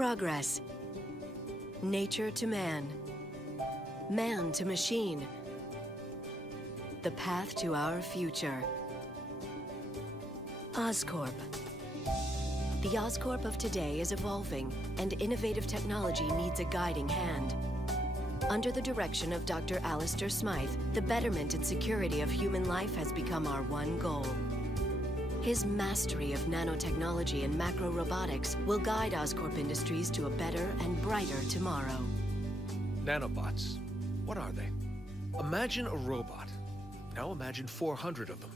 progress. Nature to man. Man to machine. The path to our future. Oscorp. The Oscorp of today is evolving, and innovative technology needs a guiding hand. Under the direction of Dr. Alistair Smythe, the betterment and security of human life has become our one goal. His mastery of nanotechnology and macro-robotics will guide Oscorp Industries to a better and brighter tomorrow. Nanobots. What are they? Imagine a robot. Now imagine 400 of them,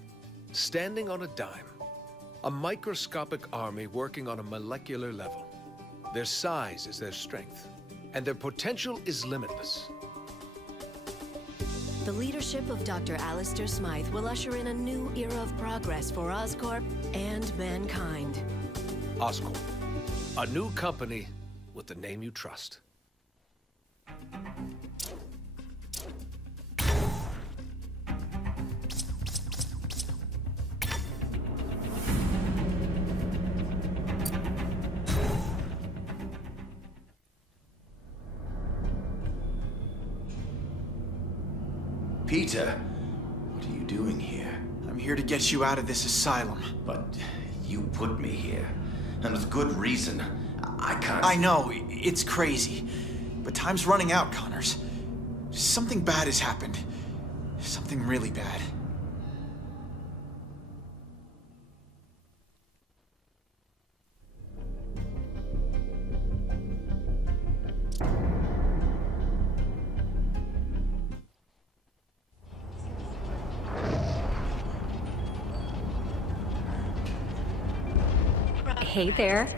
standing on a dime. A microscopic army working on a molecular level. Their size is their strength, and their potential is limitless. The leadership of Dr. Alistair Smythe will usher in a new era of progress for Oscorp and mankind. Oscorp, a new company with the name you trust. Peter, what are you doing here? I'm here to get you out of this asylum. But you put me here, and with good reason. I can't... I know, it's crazy. But time's running out, Connors. Something bad has happened. Something really bad. Hey there.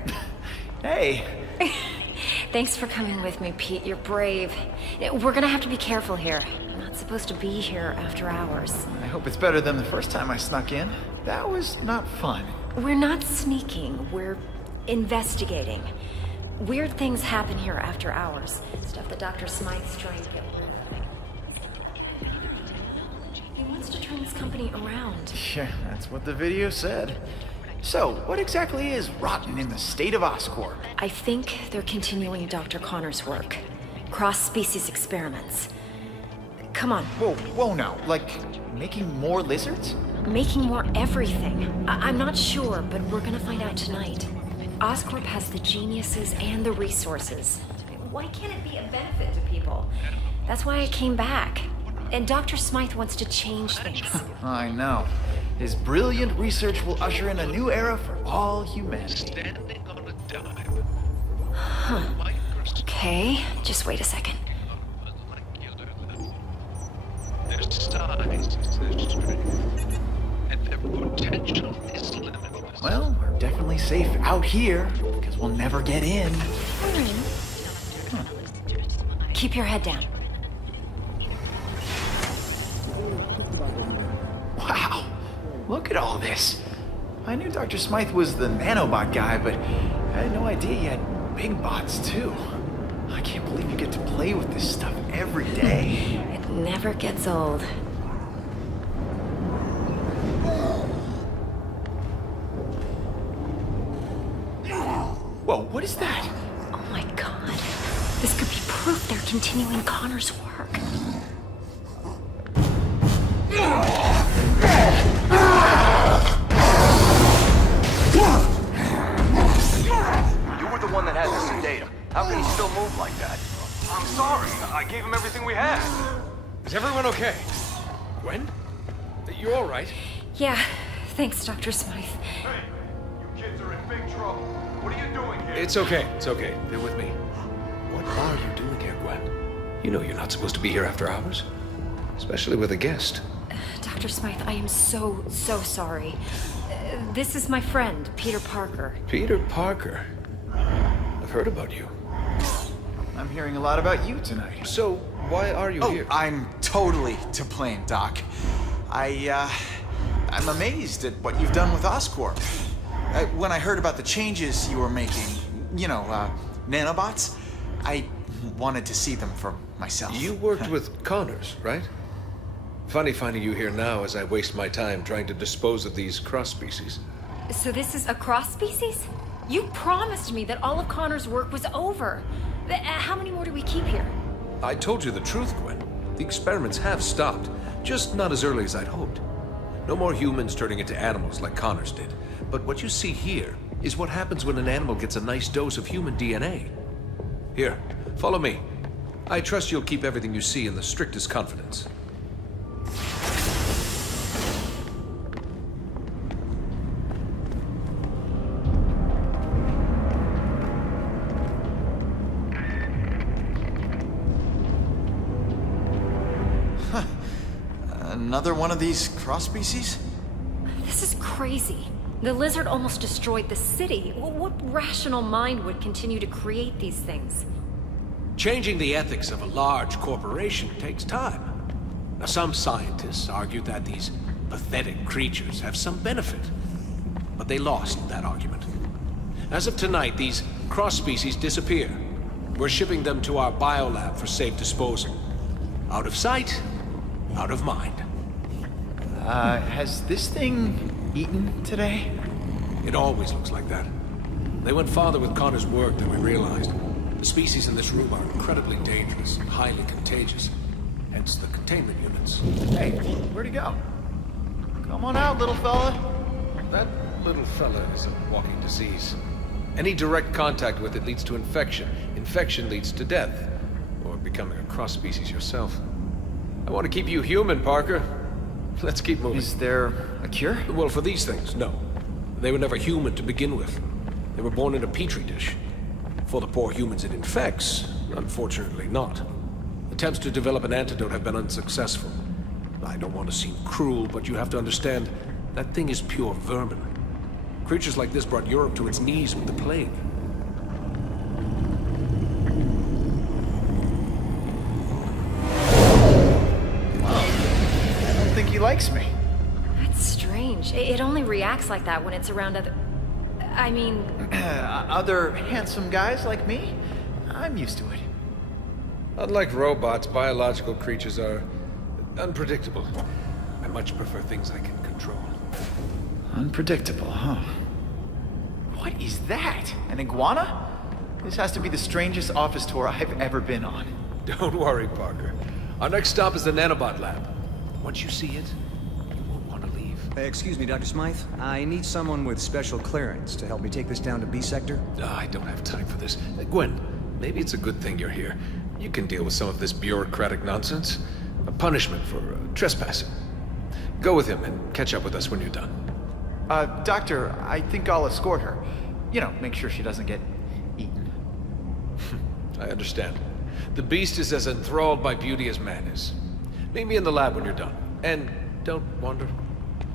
Hey. Thanks for coming with me, Pete. You're brave. We're gonna have to be careful here. I'm not supposed to be here after hours. I hope it's better than the first time I snuck in. That was not fun. We're not sneaking. We're investigating. Weird things happen here after hours. Stuff that Dr. Smythe's trying to get rid of. He wants to turn this company around. Yeah, that's what the video said. So, what exactly is rotten in the state of Oscorp? I think they're continuing Dr. Connor's work. Cross-species experiments. Come on. Whoa now. Like, making more lizards? Making more everything. I'm not sure, but we're gonna find out tonight. Oscorp has the geniuses and the resources. Why can't it be a benefit to people? That's why I came back. And Dr. Smythe wants to change things. I know. His brilliant research will usher in a new era for all humanity. Standing on a dime. Huh. Okay, just wait a second. Their size is their strength, and their potential is limitless. Well, we're definitely safe out here, because we'll never get in. Keep your head down. Wow. Look at all this. I knew Dr. Smythe was the nanobot guy, but I had no idea he had big bots too. I can't believe you get to play with this stuff every day. It never gets old. Whoa, what is that? Oh my god. This could be proof they're continuing Connor's work. How can he still move like that? I'm sorry. I gave him everything we had. Is everyone okay? Gwen? You all right? Yeah, thanks, Dr. Smythe. Hey, you kids are in big trouble. What are you doing here? It's okay. It's okay. They're with me. What are you doing here, Gwen? You know you're not supposed to be here after hours. Especially with a guest. Dr. Smythe, I am so sorry. This is my friend, Peter Parker. Peter Parker? I've heard about you. I'm hearing a lot about you tonight. So, why are you here? I'm totally to blame, Doc. I'm amazed at what you've done with Oscorp. When I heard about the changes you were making, you know, nanobots, I wanted to see them for myself. You worked with Connors, right? Funny finding you here now as I waste my time trying to dispose of these cross-species. So this is a cross-species? You promised me that all of Connor's work was over. How many more do we keep here? I told you the truth, Gwen. The experiments have stopped, just not as early as I'd hoped. No more humans turning into animals like Connor's did. But what you see here is what happens when an animal gets a nice dose of human DNA. Here, follow me. I trust you'll keep everything you see in the strictest confidence. Another one of these cross species? This is crazy. The lizard almost destroyed the city. What rational mind would continue to create these things? Changing the ethics of a large corporation takes time. Now, some scientists argue that these pathetic creatures have some benefit, but they lost that argument. As of tonight, these cross-species disappear. We're shipping them to our biolab for safe disposal. Out of sight, out of mind. Has this thing eaten today? It always looks like that. They went farther with Connor's work than we realized. The species in this room are incredibly dangerous and highly contagious. Hence the containment units. Hey, where'd he go? Come on out, little fella. That little fella is a walking disease. Any direct contact with it leads to infection. Infection leads to death. Or becoming a cross-species yourself. I want to keep you human, Parker. Let's keep moving. Is there a cure? Well, for these things, no. They were never human to begin with. They were born in a petri dish. For the poor humans it infects, unfortunately not. Attempts to develop an antidote have been unsuccessful. I don't want to seem cruel, but you have to understand, that thing is pure vermin. Creatures like this brought Europe to its knees with the plague. I don't think he likes me. That's strange. It only reacts like that when it's around other... I mean... Other handsome guys like me? I'm used to it. Unlike robots, biological creatures are unpredictable. I much prefer things I can control. Unpredictable, huh? What is that? An iguana? This has to be the strangest office tour I've ever been on. Don't worry, Parker. Our next stop is the nanobot lab. Once you see it, you won't want to leave. Excuse me, Dr. Smythe. I need someone with special clearance to help me take this down to B sector. I don't have time for this. Gwen, maybe it's a good thing you're here. You can deal with some of this bureaucratic nonsense. A punishment for trespassing. Go with him and catch up with us when you're done. Doctor, I think I'll escort her. You know, make sure she doesn't get eaten. I understand. The beast is as enthralled by beauty as man is. Meet me in the lab when you're done. And don't wander.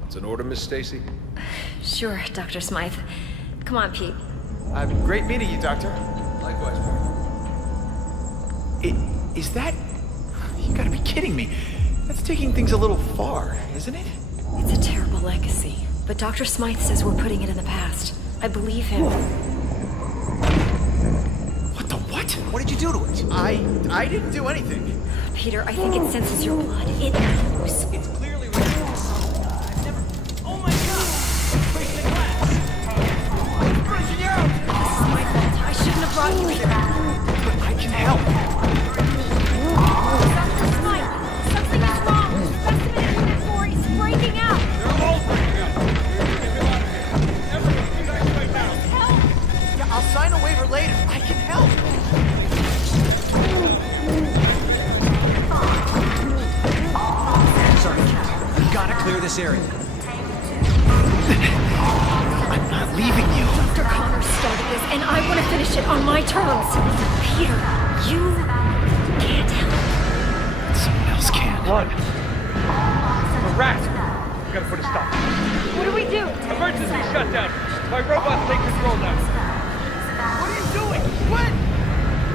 It's an order, Miss Stacy? Sure, Dr. Smythe. Come on, Pete. Great meeting you, Doctor. Likewise, Parker. Is that... You gotta be kidding me. That's taking things a little far, isn't it? It's a terrible legacy. But Dr. Smythe says we're putting it in the past. I believe him. What the what? What did you do to it? I didn't do anything. Peter, I think it senses your blood. It knows. It's clearly reacting to something. I've never... Oh my god! Break the glass! Breaking out! This is my fault. I shouldn't have brought you here. But I can help. Dr. Smythe, something is wrong. Specimen before he's breaking out. They're all breaking out. Get him out of here. Everyone, you guys right now. Help! Yeah, I'll sign a waiver later. I can help. Sorry, we've got to clear this area. I'm not leaving you. Dr. Connor started this, and I want to finish it on my terms. Peter, you can't help. Someone else can. Run. A rat. We gotta put a stop. What do we do? Emergency shutdown. My robots take control now. What are you doing? What?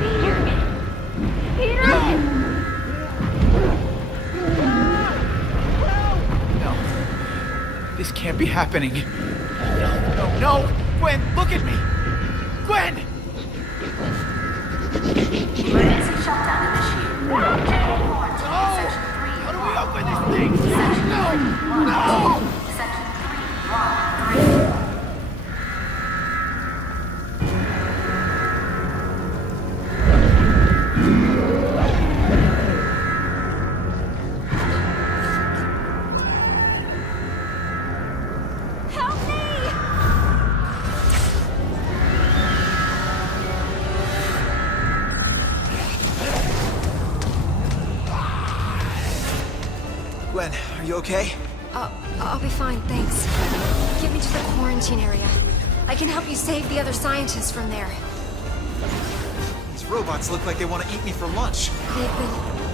Peter! Peter! No. This can't be happening. No. Gwen, look at me. Gwen! Emergency shutdown initiated. How do we open this thing? No! Section 313. Gwen, are you okay? I'll be fine, thanks. Get me to the quarantine area. I can help you save the other scientists from there. These robots look like they want to eat me for lunch. They've been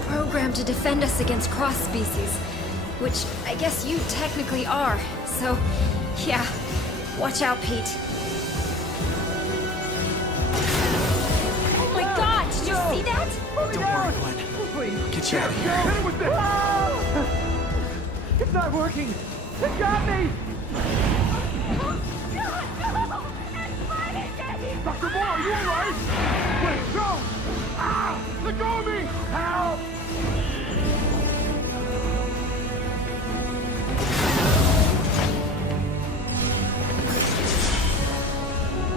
programmed to defend us against cross-species, which I guess you technically are. So, yeah, watch out, Pete. Oh my God, did you see that? Don't worry, Gwen. I'll get you out of here. It's not working! It got me! Dr. Moore, are you alright? Wait, no! Ah! Let go of me! Help!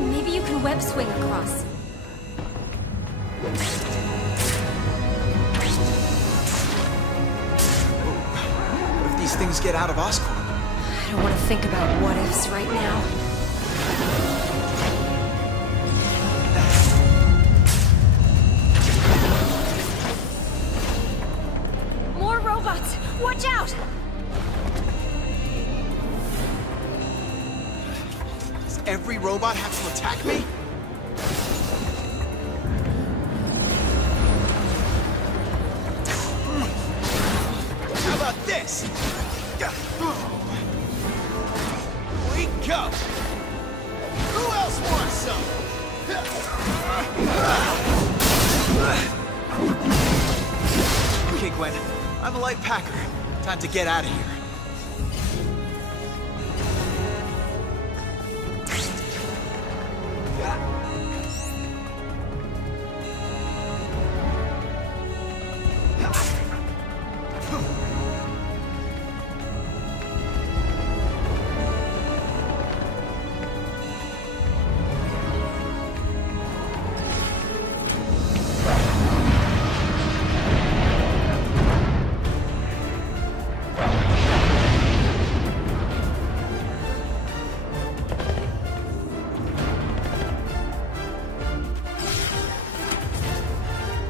Maybe you can web swing across. What if these things get out of Oscorp? I don't want to think about what-ifs right now. More robots! Watch out! Does every robot have to attack me? How about this? We go! Who else wants some? Okay, Gwen. I'm a light packer. Time to get out of here.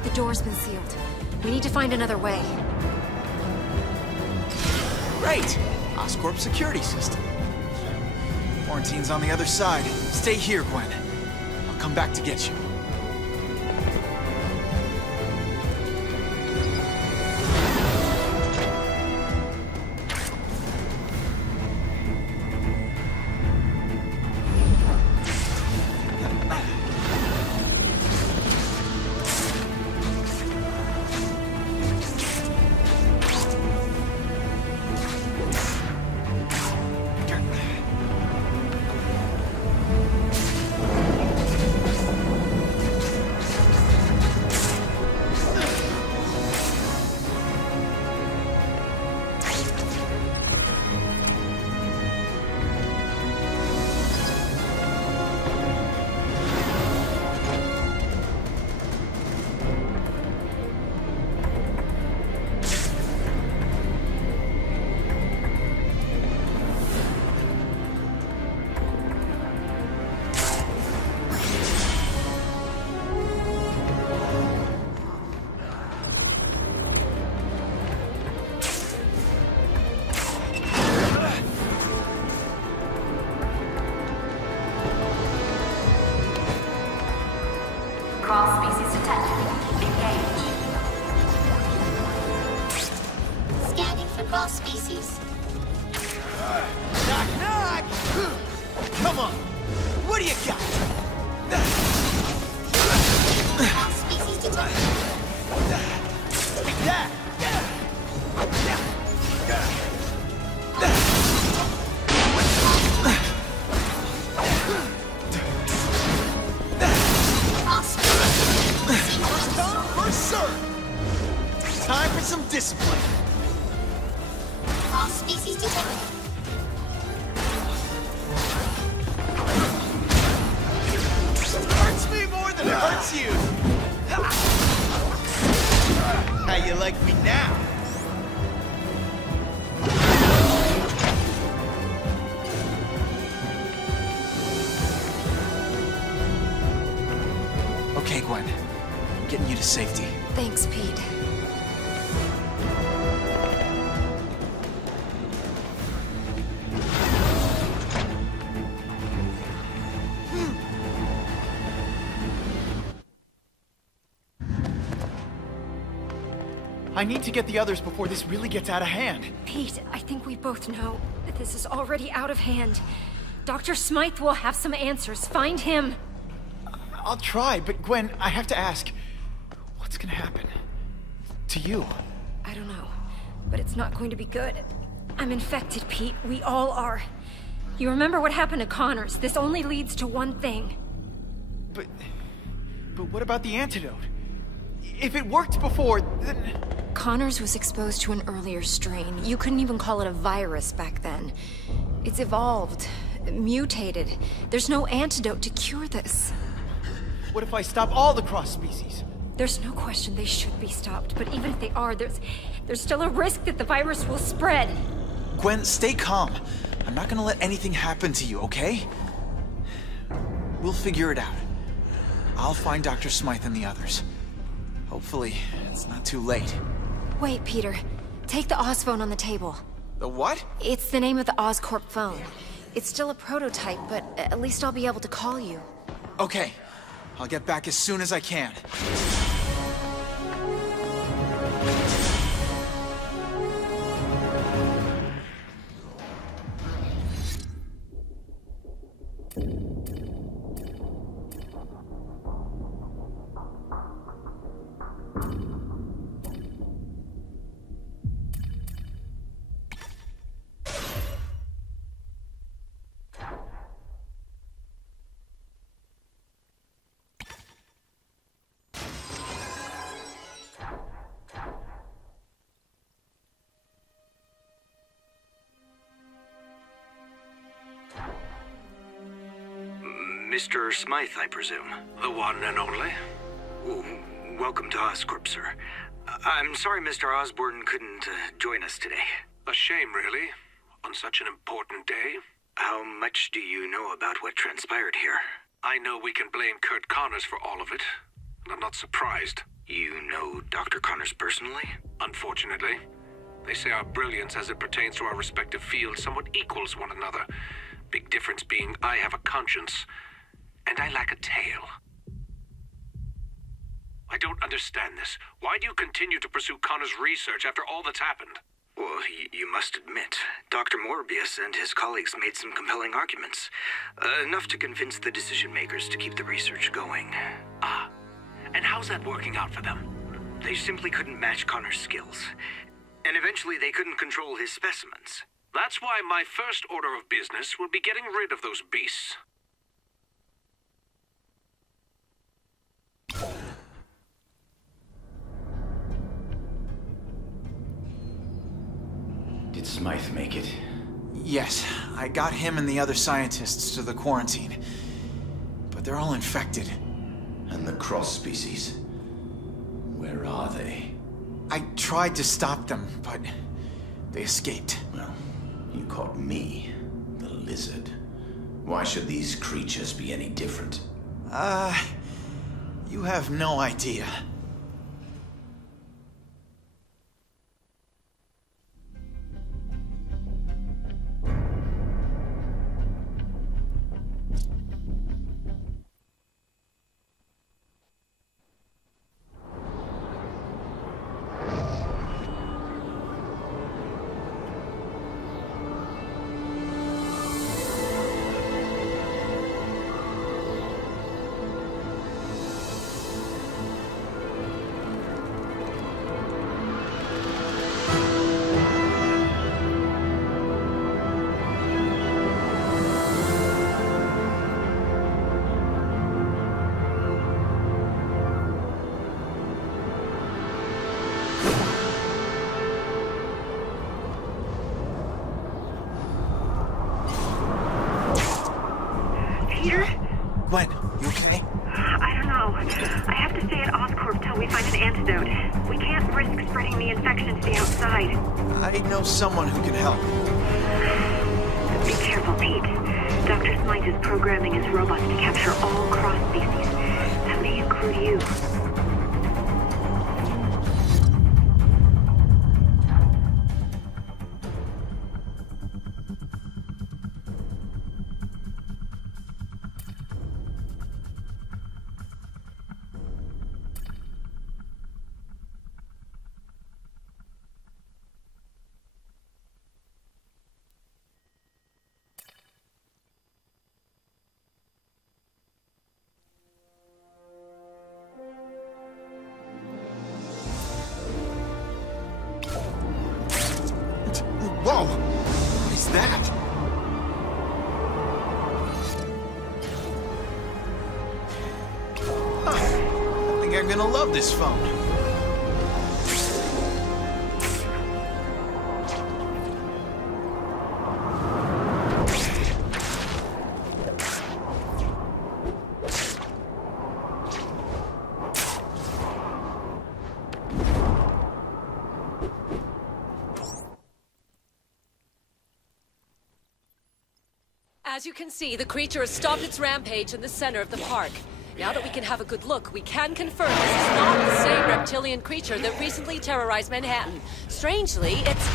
The door's been sealed. We need to find another way. Great! Oscorp security system. Quarantine's on the other side. Stay here, Gwen. I'll come back to get you. Cross-species detected. Engage. Scanning for cross-species. Knock, knock! Come on! What do you got? Cross-species detected. Take that! First come, first serve! Time for some discipline. Cross-species detected. Hurts me more than it hurts you. How you like me now? Okay, Gwen. I'm getting you to safety. Thanks, Pete. I need to get the others before this really gets out of hand. Pete, I think we both know that this is already out of hand. Dr. Smythe will have some answers. Find him. I'll try, but Gwen, I have to ask, what's gonna happen to you? I don't know, but it's not going to be good. I'm infected, Pete. We all are. You remember what happened to Connors? This only leads to one thing. But what about the antidote? If it worked before, then... Connors was exposed to an earlier strain. You couldn't even call it a virus back then. It's evolved, mutated. There's no antidote to cure this. What if I stop all the cross-species? There's no question they should be stopped, but even if they are, there's still a risk that the virus will spread. Gwen, stay calm. I'm not gonna let anything happen to you, okay? We'll figure it out. I'll find Dr. Smythe and the others. Hopefully, it's not too late. Wait, Peter. Take the Oz phone on the table. The what? It's the name of the Oscorp phone. It's still a prototype, but at least I'll be able to call you. Okay. I'll get back as soon as I can. Mr. Smythe, I presume. The one and only? Welcome to Oscorp, sir. I'm sorry Mr. Osborn couldn't join us today. A shame, really, on such an important day. How much do you know about what transpired here? I know we can blame Kurt Connors for all of it, and I'm not surprised. You know Dr. Connors personally? Unfortunately. They say our brilliance as it pertains to our respective fields somewhat equals one another. Big difference being I have a conscience, and I lack a tail. I don't understand this. Why do you continue to pursue Connor's research after all that's happened? Well, you must admit, Dr. Morbius and his colleagues made some compelling arguments. Enough to convince the decision-makers to keep the research going. Ah, and how's that working out for them? They simply couldn't match Connor's skills. And eventually they couldn't control his specimens. That's why my first order of business will be getting rid of those beasts. Did Smythe make it? Yes, I got him and the other scientists to the quarantine. But they're all infected. And the cross species? Where are they? I tried to stop them, but they escaped. Well, you caught me, the lizard. Why should these creatures be any different? You have no idea. Gwen, you okay? I don't know. I have to stay at Oscorp till we find an antidote. We can't risk spreading the infection to the outside. I know someone who can help. Be careful, Pete. Dr. Smythe is programming his robots to capture all cross-species. That may include you. Whoa! What is that? Huh. I think I'm gonna love this phone. As you can see, the creature has stopped its rampage in the center of the park. Now that we can have a good look, we can confirm this is not the same reptilian creature that recently terrorized Manhattan. Strangely, it's...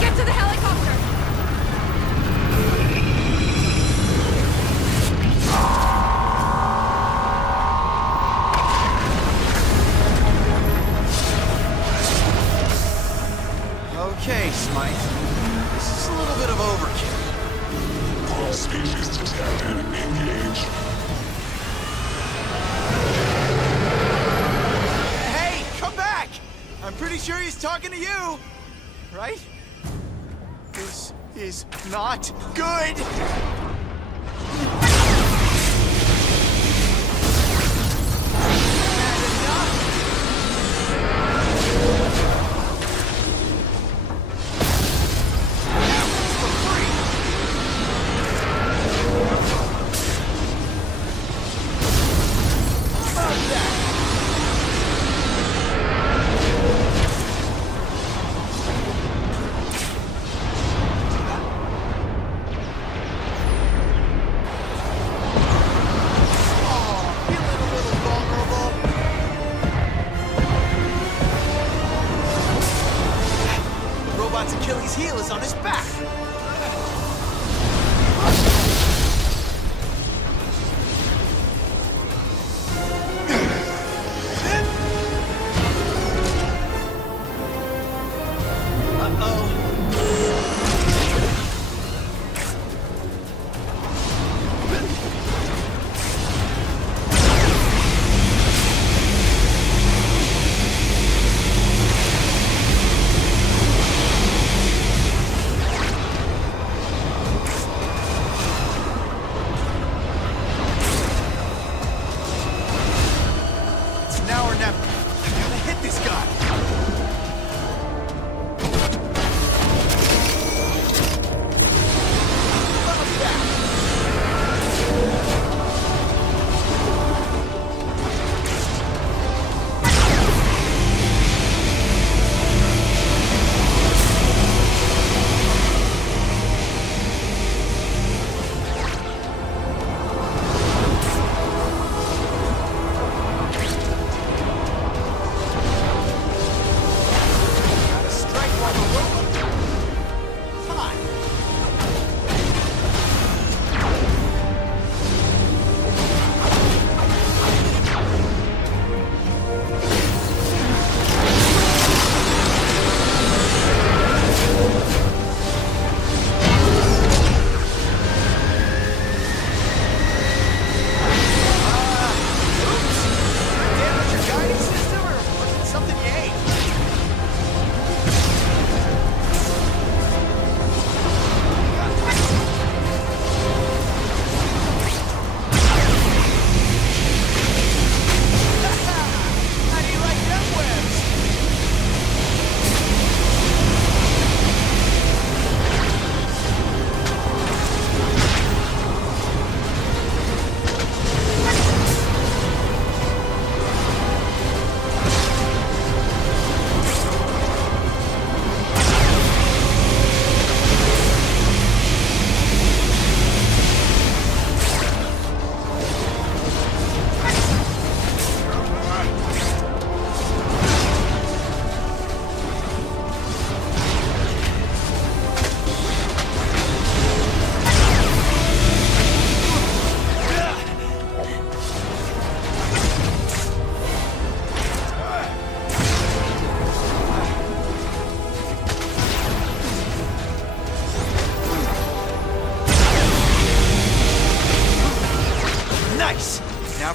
Get to the helicopter! Okay, Smythe. This is a little bit of overkill. Cross-species detected. Engage. Hey, come back! I'm pretty sure he's talking to you, right? This is not good!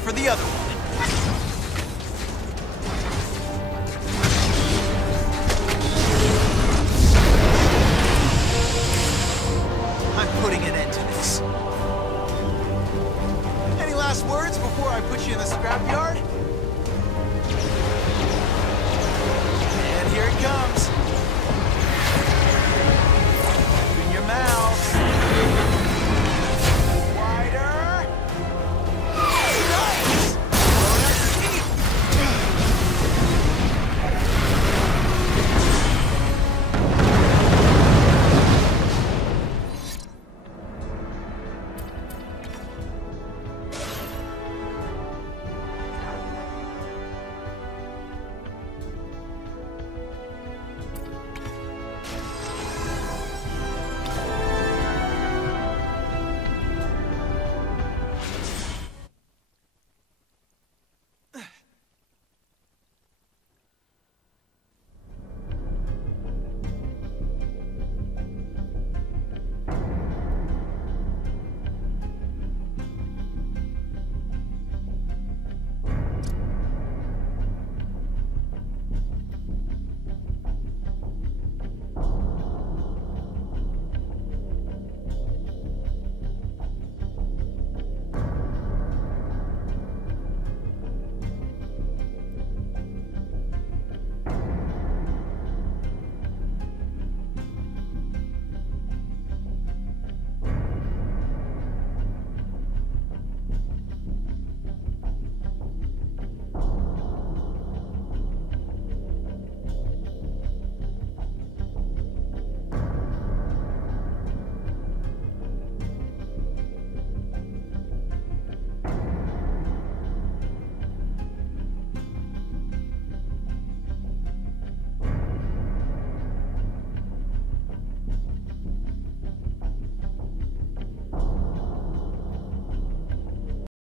for the other one. I'm putting an end to this. Any last words before I put you in the scrapyard? And here it comes.